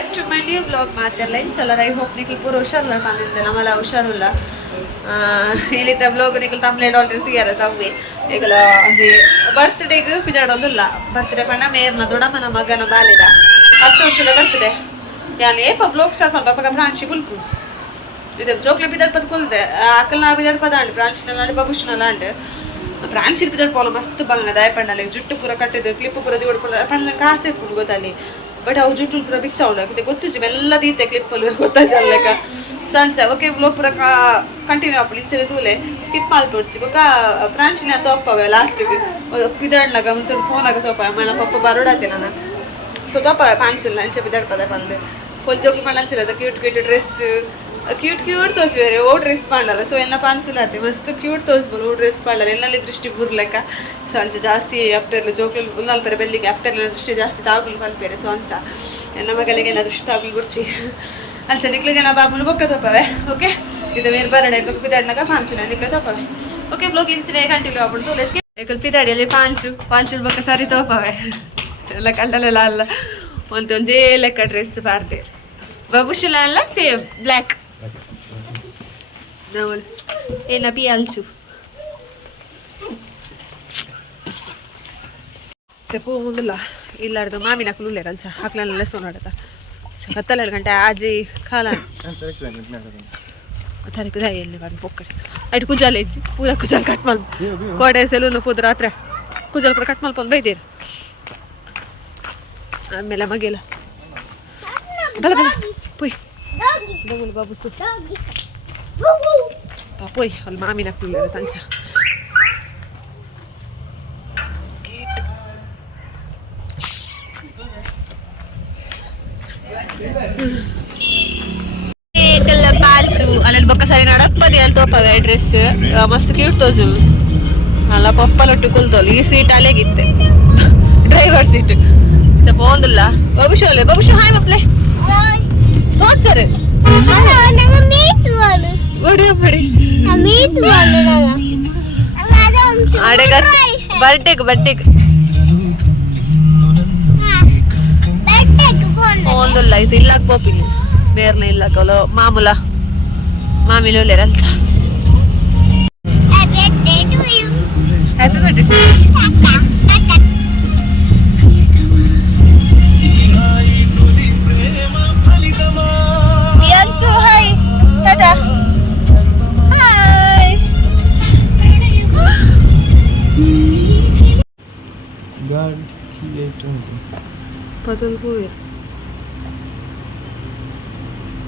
Back to my new blog ಮಾತೆಲ್ಲ ಇಂಚಲ್ಲ I hope Nikhil ಪೂರ ಹುಷಾರಲ್ಲ ಪಾನಿಂದ ನಮ್ಮಲ್ಲ ಹುಷಾರಿಲ್ಲ ಇಲ್ಲಿದ್ದ ಬ್ಲಾಗ್ ನಿಖಿಲ್ ತಮ್ಮಲೇಡ್ ಆಲ್ರೆಡಿ ಸಿಗಾರ ತವ್ವಿ ಈಗಲ ಬರ್ತ್ಡೇಗೆ ಪಿದಾಡೋದಿಲ್ಲ ಬರ್ತ್ಡೇ ಪಣ್ಣ ಮೇರ್ನ ದೊಡ್ಡಮ್ಮನ ಮಗನ ಬಾಲಿದ 10 ವರ್ಷದ ಬರ್ತ್ಡೇ ಯಾನು ಏಪ ಬ್ಲಾಗ್ ಸ್ಟಾರ್ಟ್ ಮಾಡಿ ಪಾಪಗ ಬ್ರಾಂಚಿ ಬುಲ್ಪು ಇದು ಜೋಕ್ಲೆ ಪಿದಾಡ್ ಪದ ಕುಲ್ದೆ ಅಕ್ಕಲ್ ನಾ ಪಿದಾಡ್ ಪದ ಅಂಡ್ ಬ್ರಾಂಚಿನಲ್ಲಿ ಬಬುಷ್ನಲ್ಲ ಅಂಡ್ ಬ್ರಾಂಚ್ ಪಿದಾಡ್ ಪೋಲ ಮಸ್ತ್ ಬಂಗ ದಾಯ ಪಣ್ಣಲ್ಲಿ ಜುಟ್ಟು ಪೂರ ಕಟ್ಟಿದ್ದು ಕ್ಲಿಪ್ ಪೂರ ದಿವಡ್ ಪಣ್ಣ ಕಾಸೆ ಫುಲ್ ಗೊತ್ತಲ್ಲಿ ಬಟ್ ಅವು ಜುಟ್ಟು ಪೂರ ಬಿಚ್ಚ ಉಂಡೆ ಗೊತ್ತು ಎಲ್ಲ ದೀತೆ ಕ್ಲಿಪ್ಪಲ್ಲಿ ಗೊತ್ತಾಜಲ್ಲಕ ಸಂಚ ಓಕೆ ಬ್ಲಾಗ್ ಪೂರ ಕಂಟಿನ್ಯೂ ಆಪಲಿ ಇಂಚೆ ತೂಲೆ ಸ್ಕಿಪ್ ಮಾಡ್ಬಿಡ್ಚಿ ಬೊಕ್ಕ ಬ್ರಾಂಚಿನ ತೋಪವೆ ಲಾಸ್ಟಿಗೆ ಪಿದಾಡ್ನಾಗ ಮುಂತ ಫೋನಾಗ ಸೋಪ ಮನ ಪಪ್ಪ ಬರೋಡಾತೆ ನಾನು ಸೊ ತೋಪವೆ ಪಾಂಚಿಲ್ಲ ಇಂಚೆ ಪಿದಾಡ್ ಪದ ಬಂದು ಫುಲ್ ಜೋಕ್ಲಿ ಪಣ್ಣಂಚಿಲ್ಲ ಕ್ಯೂಟ್ ಕ್ಯೂಟ್ ಡ್ರೆಸ್ ಕ್ಯೂಟ್ ತೋಚ್ಬೇರೆ ಓ ಡ್ರೆಸ್ ಪಾಂಡಲ್ಲ ಸೊ ಎನ್ನ ಪಾಂಚುಲಾತೆ ಮಸ್ತ್ ಕ್ಯೂಟ್ ತೋಚ್ಬೋದು ಓ ಡ್ರೆಸ್ ಪಾಂಡಲ್ಲ ಎನ್ನಲ್ಲಿ ದೃಷ್ಟಿ ಬುರ್ಲೆಕ್ಕ ಸೊ ಅಂಚ ಜಾಸ್ತಿ ಅಪ್ಪೆರ್ಲು ಜೋಕ್ಲಿ ಉಲ್ಲಾಲ್ಪರೆ ಬೆಲ್ಲಿಗೆ ಅಪ್ಪೆರ್ಲ ದೃಷ್ಟಿ ಜಾಸ್ತಿ ತಾಗುಲು ಕಲ್ಪೇರೆ ಸೊ ಅಂಚ ಎನ್ನ ಮಗಳಿಗೆ ಏನ ದೃಷ್ಟಿ ತಾಗುಲು ಗುರ್ಚಿ ಅಂಚ ನಿಕ್ಲಿಗೆ ನಾ ಬಾಬುಲು ಬೊಕ್ಕ ತಪ್ಪವೆ ಓಕೆ ಇದು ಮೇರ್ ಬರಡೆ ಪಿದಾಡ್ನಾಗ ಪಾಂಚುನ ನಿಕ್ಲೆ ತಪ್ಪವೆ ಓಕೆ ಬ್ಲಾಗ್ ಇಂಚಿನ ಕಂಟಿನ್ಯೂ ಆಗ್ಬಿಡ್ತು ಲೆಸ್ಗೆ ಏಕಲ್ ಪಿದಾಡಿಯಲ್ಲಿ ಪಾಂಚುಲ್ ಬೊಕ್ಕ ಸರಿ ತೋಪವೆ ಎಲ್ಲ ಕಂಡಲೆಲ್ಲ ಅಲ್ಲ ಒಂದೊಂದೇ ಲೆಕ್ಕ ಡ್ರೆಸ್ ಪಾರ್ದೆ ಬಾಬುಶಲ ಅಲ್ಲ ಸೇಮ್ ಬ್ಲ್ಯಾಕ್ ನವಲ್ ಏನ ಬಿ ಅಲ್ಚು ತೆಪ್ಪು ಮುಂದಿಲ್ಲ ಇಲ್ಲಾರ್ದು ಮಾಮಿನ ಕುಲುಲೆ ಕಂಚ ಹಾಕ್ಲಲ್ಲ ಸೋನಾಡತ 12 ಗಂಟೆ ಆಜಿ ಕಾಲ ತಾರೀಕು ಎಲ್ಲಿ ಬಂದು ಪೊಕ್ಕಡೆ ಅಯ್ತು ಕುಜಾಲ ಇಜ್ಜಿ ಪೂಜಾ ಕುಜಾಲ್ ಕಟ್ ಮಲ್ ಕೋಡೆ ಸೆಲೂನು ಪೂದ ರಾತ್ರಿ ಕುಜಾಲ್ ಕೂಡ ಕಟ್ ಮಲ್ಪೊಂದು ಬೈದೇರು ಆಮೇಲೆ ಮಗಿಲ್ಲ ಬಲ ಬಲ ಪುಯ್ ಬಗುಲು ಬಾಬುಸು ಪೋಯ್ ಅಲ್ಲಿ ಮಾಮಿನ ಕುಲ್ಲ ತಂಚ ಪಾಲ್ಚು ಅಲ್ಲಿ ಬೊಕ್ಕ ಸರಿ ನಡಪ್ಪದಿ ಅಂತ ತೋಪವೆ ಡ್ರೆಸ್ ಮಸ್ತ್ ಕ್ಯೂಟ್ ತೋಜು ಅಲ್ಲ ಪಪ್ಪಲೊಟ್ಟು ಕುಲ್ದೋಲು ಈ ಸೀಟ್ ಅಲೆಗಿತ್ತೆ ಡ್ರೈವರ್ ಸೀಟ್ ಪೋಂದಿಲ್ಲ ಬಬುಶೋಲೆ ಬಬುಶು ಹಾಯ್ ಮಪ್ಲೆ ತೋರ್ಸರೆ ಬರ್ಡೇಗೆ ಒಂದಿಲ್ಲ ಇದು ಇಲ್ಲಕ್ ಪೋಪಿಲಿ ಬೇರ್ನ ಇಲ್ಲಕಲ್ಲ ಮಾಮೂಲ ಮಾಮಿಲಿ ಅಂತ happy birthday hi Tata hi ಗಾಡಿ ಪದಲ್ ಹೋಯ್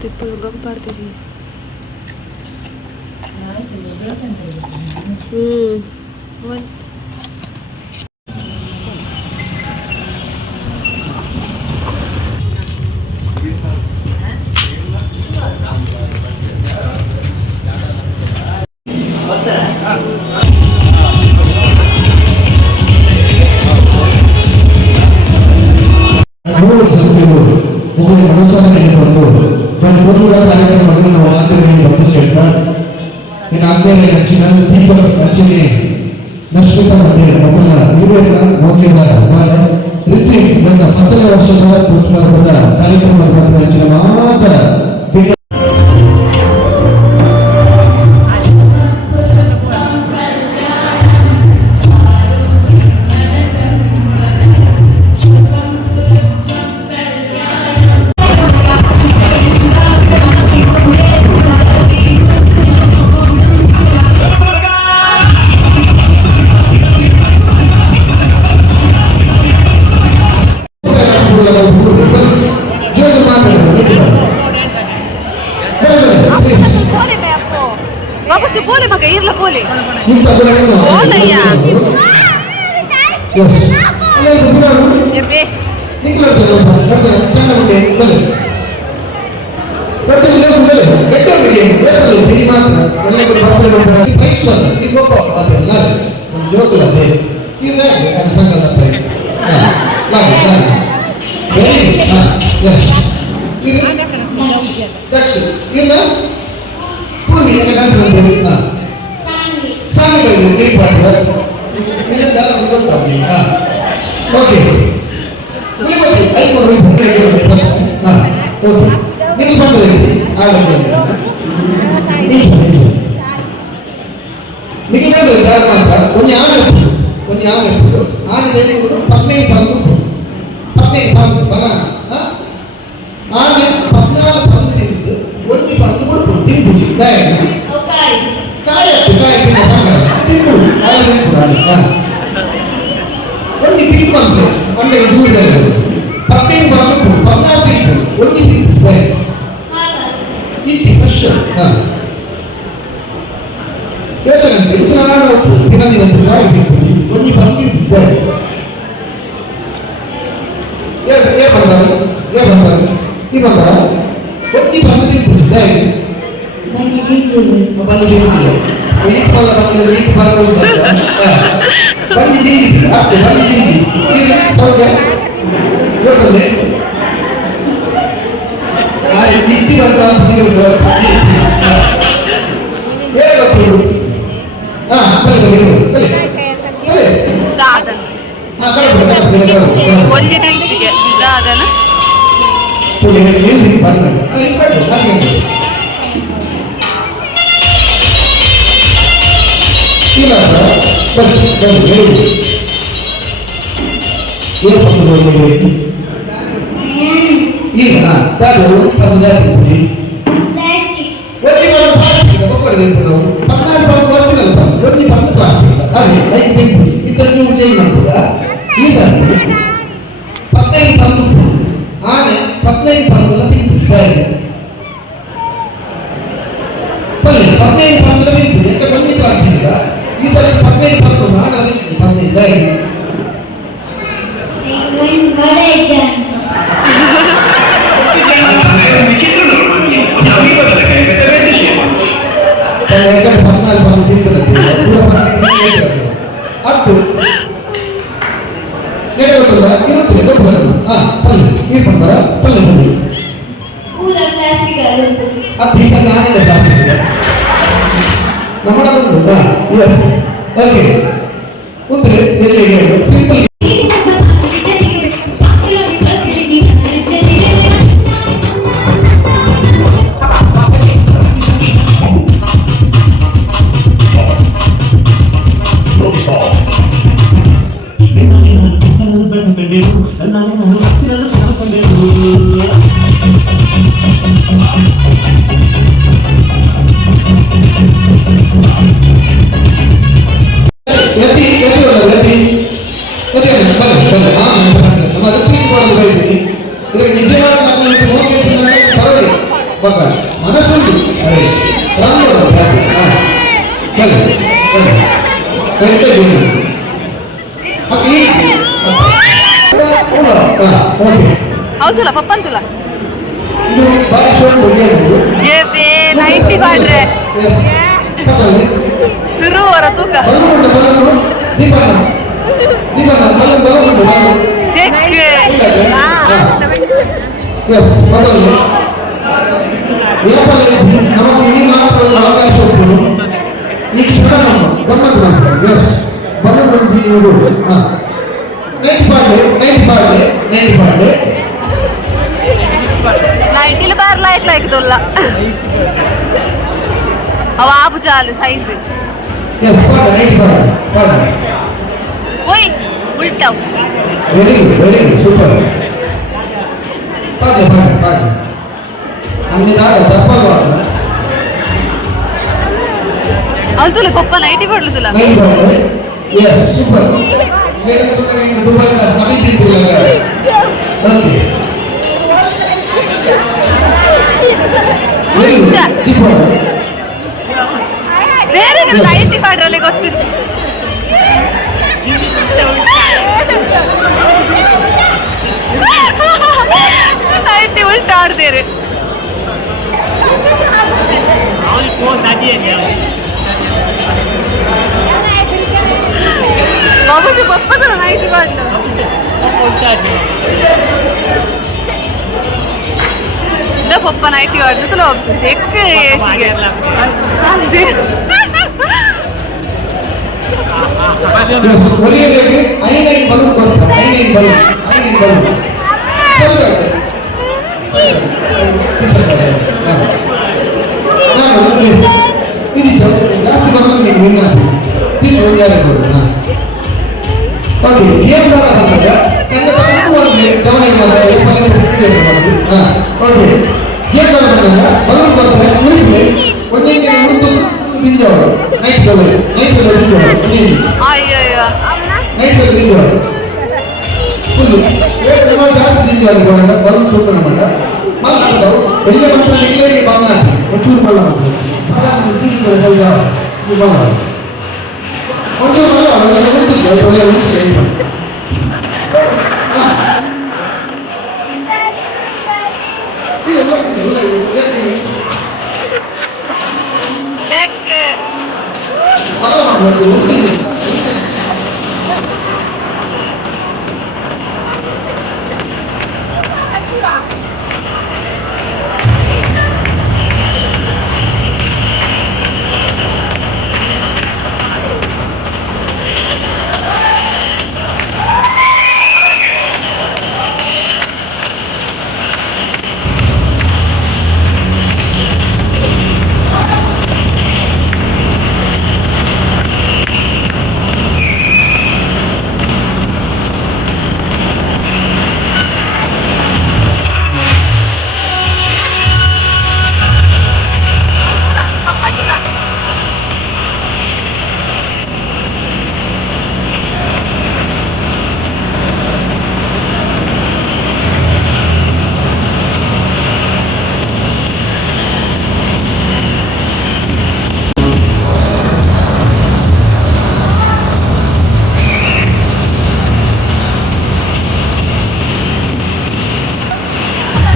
ತಿಪ್ಪಲು ಗಂಪಾಡ್ತೀವಿ ಒಂದು ಮನಸ್ಸನ್ನು ಬಂದು ಒಂದು ಕಾರ್ಯಕ್ರಮಗಳನ್ನು ನಾವು ಆಚರಣೆ ಬರ್ತಿಸ್ತಾ ಇನ್ನು ಆದ್ಮೇಲೆ ನೆಚ್ಚಿನ ದೀಪ ನೆಚ್ಚಿನ ನಶ್ರಿತ ಮಕ್ಕಳ ಹಿರಿಯರ ಮೌಲ್ಯದ ರೀತಿ ನನ್ನ 10ನೇ ವರ್ಷದ ಹುಟ್ಟುಹಬ್ಬದ ಕಾರ್ಯಕ್ರಮದ ನೆಚ್ಚಿನ ಮಾತ್ರ Bagus boleh pakai irla boleh. Boleh ya. Ya be. Oke. Boleh, ayo கொஞ்சம் யானை இருக்குது ஆனை ஜெயிக்க பத்னையும் பறந்து பல ஆனை 14 பறந்து இருக்குது ஒருத்தி பறந்து கொடுக்கும் திருப்பூச்சி ஒருத்தி திருப்பந்து ஒன்றை தூரிட பத்தையும் பறந்து 14 திருப்பூர் ஒருத்தி திருப்பூச்சி இத்தி பிரஷர் ಯೋಚನೆ ಒಂದು ಬಂದಿದ್ದಾರೆ ಈ ಬಂದಾರ ಒತ್ತಿ ಬಂದಿದ್ದೀನಿ ಕೂತಿದ್ದಾರೆ ಬಂದಿದ್ದೀನಿ ವೈಟ್ ಮಲ್ಲ ಬಂದಿದ್ದಾರೆ ವೈಟ್ ಬಂದಿದ್ದೀನಿ ಸೌಖ್ಯ ಯೋಚನೆ ಇಚ್ಚಿ ಒಂದೇ ತಿಂಚಿಗೆ ದಾದನ ಈಗ పద్నాలుగు పనులు వచ్చిన కొన్ని పనులు ప్లాస్టిక్ అవి లైట్ ఇద్దరు చేయమన్నప్పుడు ఈసారి 15 పనులు ఆమె 15 పనుల తింటారు 15 పనుల తింటుంది ఎక్కడ కొన్ని ప్లాస్టిక్ ఈసారి 15 పనులు ఆటలు 15 ఎక్కడ 14 పనులు తింటుంది అటు నేడుతుందా ఇరుతుంది పళ్ళు ఈ పంపరా పళ్ళు అది ప్లాస్టిక్ నమ్మడం ఎస్ ఓకే ఉంటే సింపుల్ మనసు ಹೌದಲ್ಲ ಪಪ್ಪಂತಲ್ಲ ನೈಂಟಿ ಮಾಡ್ರೆ ಸುರು ವರ ತೂಕ ಶೇಕ್ ಎಸ್ ಮೊದಲು ನಮಗೆ ಈ ಮಾತ್ರ ಅವಕಾಶ ಕೊಟ್ಟು ಈ ಕ್ಷಣ ನಮ್ಮ ಗಮ್ಮತ್ತು ಮಾಡ್ತಾರೆ ಎಸ್ ಬಲವಂಜಿ ಇವರು ನೈಟ್ ಪಾಡ್ಲೆ నైటీలు బార్ లైట్ లైక్ దొల్ల అవ ఆపు చాలు సైజ్ yes నైట్ పాడ్le ఓయ్ ఉల్టావ్ వెరీ గుడ్ సూపర్ పాడ్le అన్ని నాడు తప్పగా అవుతులే పప్ప నైటీ పడలుతులా నైట్ పాడ్le yes సూపర్ నేను తునగా దుబాయ్ కా అభి దిందుగా ఓకే ಬೇರೆ ನೈಟಿ ಮಾಡ್ರಲ್ಲಿ ಗೊತ್ತಿತ್ತು ನೈಟಿ ಉಲ್ಟಾ ಆಡ್ದೇರಿ ಬಾಬುಜಿ ಪಪ್ಪದಲ್ಲ ನೈಟಿ ಮಾಡ್ಲ ಪಪ್ಪ ನೈಟಿ ಆಡ್ದು ಲೋಬ್ಸಸ್ ಎಕ್ಕ ಒರಿಯರಿಗೆ ಐನೈನ್ ಬಲೂನ್ ಕೊಡ್ತಾರೆ ಐನೈನ್ ಬಲೂನ್ ನಾನು ಇದು ಜಾಸ್ತಿ ಬರೋದು ನೀವು ವಿನ್ನ ಇದು ಒಳ್ಳೆಯ ತಿಂದವರು ನೈಟ್ ತಿಂದವರು ಅಯ್ಯಯ್ಯೋ ನೈಟ್ ತಿಂದವರು ಫುಲ್ಲು ಜಾಸ್ತಿ ತಿಂದವರು ಬಲೂನ್ ಸುಟ್ಟು ನಮ್ಮಂಡ ಮಾತಾಡ್ತಾವು ಬೆಳಿಗ್ಗೆ ಮಾತ್ರ ನಿಕ್ಲೇರಿ ಬಾಂಗ ಒಂಚೂರು ಬಲ್ಲ ಒಂದು ಮಲ್ಲ